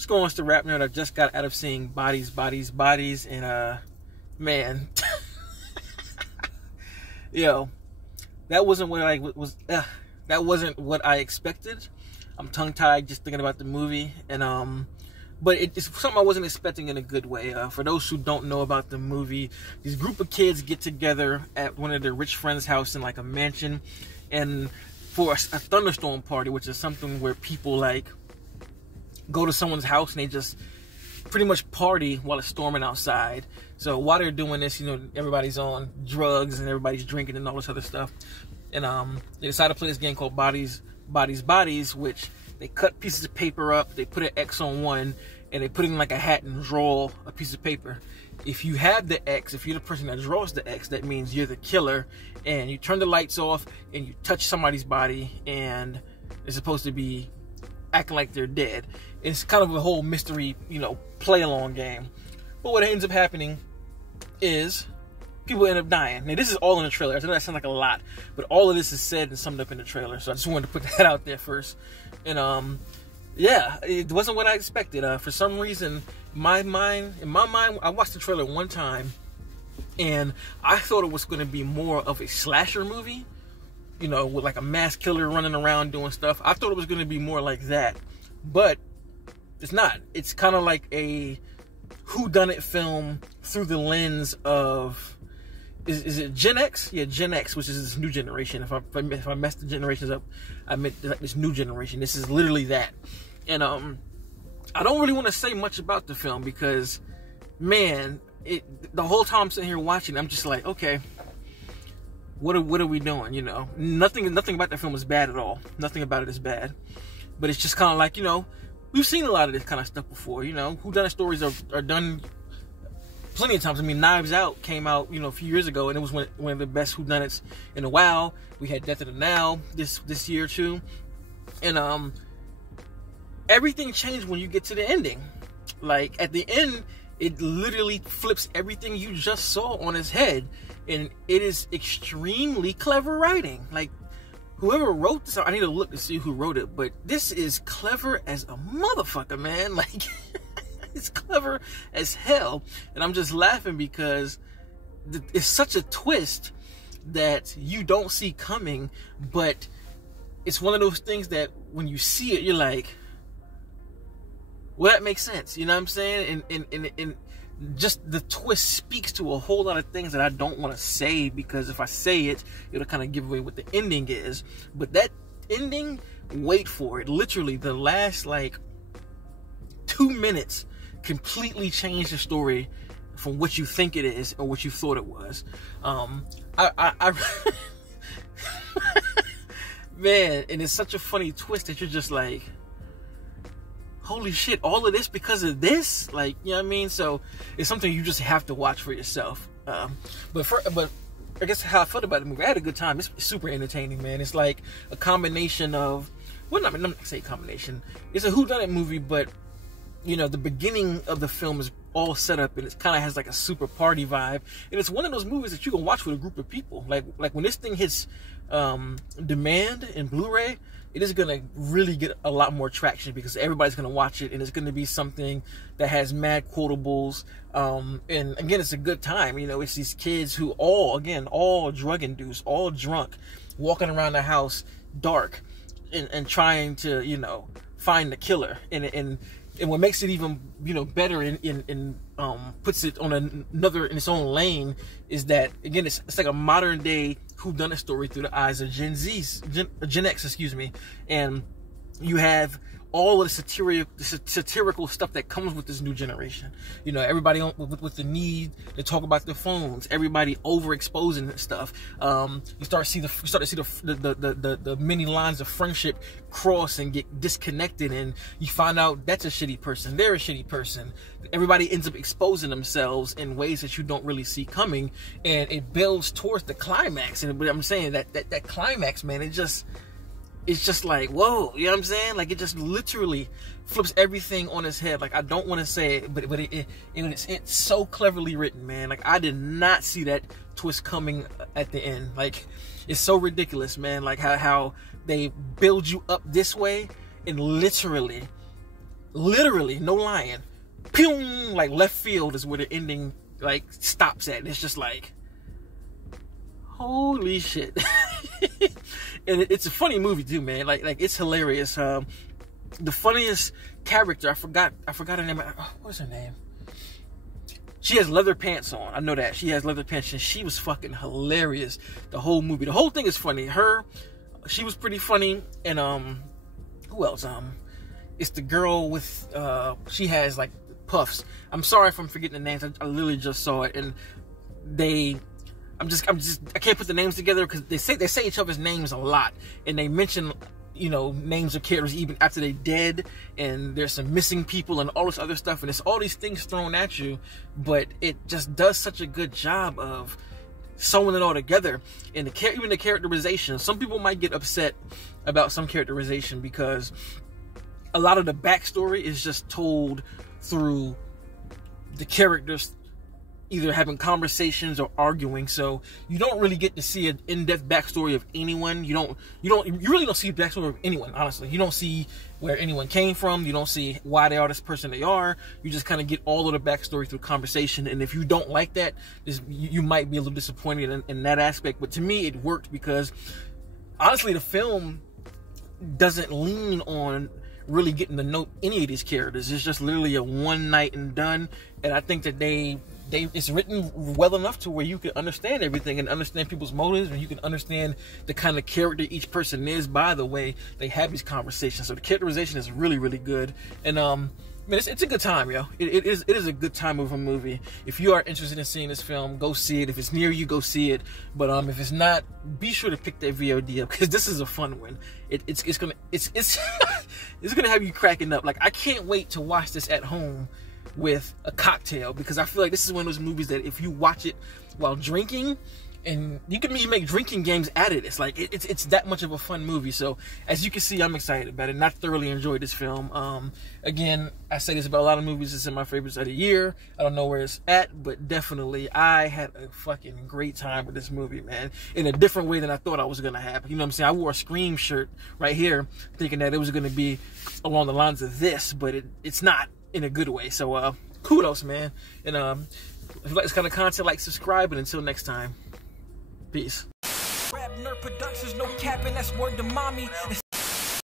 What's going on, it's the RapNerd. I just got out of seeing Bodies, and man, yo, that wasn't what I was. That wasn't what I expected. I'm tongue-tied just thinking about the movie, and but it's something I wasn't expecting in a good way. For those who don't know about the movie, this group of kids get together at one of their rich friends' house in like a mansion, and for a thunderstorm party, which is something where people like go to someone's house and they just pretty much party while it's storming outside. So while they're doing this, you know, everybody's on drugs and everybody's drinking and all this other stuff. And they decided to play this game called Bodies, which they cut pieces of paper up, they put an X on one, and they put it in like a hat and draw a piece of paper. If you have the X, if you're the person that draws the X, that means you're the killer, and you turn the lights off and you touch somebody's body and they're supposed to be acting like they're dead. It's kind of a whole mystery, you know, play along game. But what ends up happening is people end up dying. Now, this is all in the trailer. I know that sounds like a lot, but all of this is said and summed up in the trailer. So I just wanted to put that out there first. And yeah, it wasn't what I expected. For some reason, in my mind, I watched the trailer one time, and I thought it was going to be more of a slasher movie, you know, with like a mass killer running around doing stuff. I thought it was going to be more like that, but it's not. It's kind of like a whodunit film through the lens of, is it Gen X? Yeah, Gen X, which is this new generation. If I messed the generations up, I meant like this new generation. This is literally that. And I don't really want to say much about the film because, man, the whole time I'm sitting here watching, I'm just like, okay, what are we doing? You know, nothing about that film is bad at all. Nothing about it is bad. But it's just kind of like, you know, we've seen a lot of this kind of stuff before. You know, whodunit stories are done plenty of times. I mean, Knives Out came out, you know, a few years ago, and it was one of the best whodunits in a while. We had Death of the Now this year too, and everything changed when you get to the ending. Like at the end, it literally flips everything you just saw on its head, and it is extremely clever writing. Like, whoever wrote this, I need to look to see who wrote it, but this is clever as a motherfucker, man. Like, it's clever as hell. And I'm just laughing because it's such a twist that you don't see coming, but it's one of those things that when you see it, you're like, well, that makes sense. You know what I'm saying? And just the twist speaks to a whole lot of things that I don't want to say, because if I say it, it'll kind of give away what the ending is. But that ending, wait for it. Literally, the last like 2 minutes completely changed the story from what you think it is or what you thought it was. Man, and it's such a funny twist that you're just like, holy shit, all of this because of this? Like, you know what I mean? So it's something you just have to watch for yourself. But I guess how I felt about the movie, I had a good time. It's super entertaining, man. It's like a combination of, well, I'm not gonna say combination. It's a whodunit movie, but you know, the beginning of the film is all set up and it kind of has like a super party vibe. And it's one of those movies that you can watch with a group of people. Like when this thing hits demand in Blu-ray, it is going to really get a lot more traction because everybody's going to watch it, and it's going to be something that has mad quotables. And again, it's a good time. You know, it's these kids who all drug induced, all drunk, walking around the house dark and trying to, you know, find the killer. And what makes it even, you know, better and puts it on another, in its own lane, is that, again, it's like a modern day whodunit story through the eyes of Gen X, excuse me. And you have all of the satirical stuff that comes with this new generation. You know, everybody with the need to talk about their phones, everybody overexposing stuff. You start to see the many lines of friendship cross and get disconnected, and you find out that's a shitty person, they're a shitty person. Everybody ends up exposing themselves in ways that you don't really see coming, and it builds towards the climax. And I'm saying that climax, man, it's just like, whoa, you know what I'm saying? Like, it just literally flips everything on its head. Like, I don't want to say it, but it's so cleverly written, man. Like, I did not see that twist coming at the end. Like, it's so ridiculous, man. Like, how they build you up this way, and literally literally, no lying, pew, like left field is where the ending like stops at. And it's just like, holy shit. And it's a funny movie too, man. Like it's hilarious. The funniest character, I forgot her name. What's her name? She has leather pants on. I know that. She has leather pants, and she was fucking hilarious the whole movie. The whole thing is funny. She was pretty funny. And who else? It's the girl with she has like puffs. I'm sorry if I'm forgetting the names. I literally just saw it, and I can't put the names together because they say each other's names a lot, and they mention, you know, names of characters even after they're dead, and there's some missing people and all this other stuff, and it's all these things thrown at you, but it just does such a good job of sewing it all together. And even the characterization, some people might get upset about some characterization because a lot of the backstory is just told through the characters either having conversations or arguing, so you don't really get to see an in-depth backstory of anyone. You really don't see the backstory of anyone, honestly. You don't see where anyone came from. You don't see why they are this person they are. You just kind of get all of the backstory through conversation, and if you don't like that, you might be a little disappointed in that aspect. But to me, it worked because, honestly, the film doesn't lean on really getting to know any of these characters. It's just literally a one night and done, and I think that it's written well enough to where you can understand everything and understand people's motives, and you can understand the kind of character each person is by the way they have these conversations. So the characterization is really, really good. And man, it's a good time, yo. It is a good time of a movie. If you are interested in seeing this film, go see it. If it's near you, go see it. But if it's not, be sure to pick that VOD up because this is a fun one. It's gonna have you cracking up. Like, I can't wait to watch this at home with a cocktail, because I feel like this is one of those movies that if you watch it while drinking, and you can even make drinking games at it, it's like it's that much of a fun movie. So as you can see, I'm excited about it, and I thoroughly enjoyed this film. Again, I say this about a lot of movies. It's in my favorites of the year. I don't know where it's at, but definitely I had a fucking great time with this movie, man, in a different way than I thought I was gonna have. You know what I'm saying? I wore a Scream shirt right here thinking that it was gonna be along the lines of this, but it's not, in a good way. So kudos, man. And if you like this kind of content, like, subscribe, and until next time, peace. RapNerd Productions, no capping, that's word to mommy.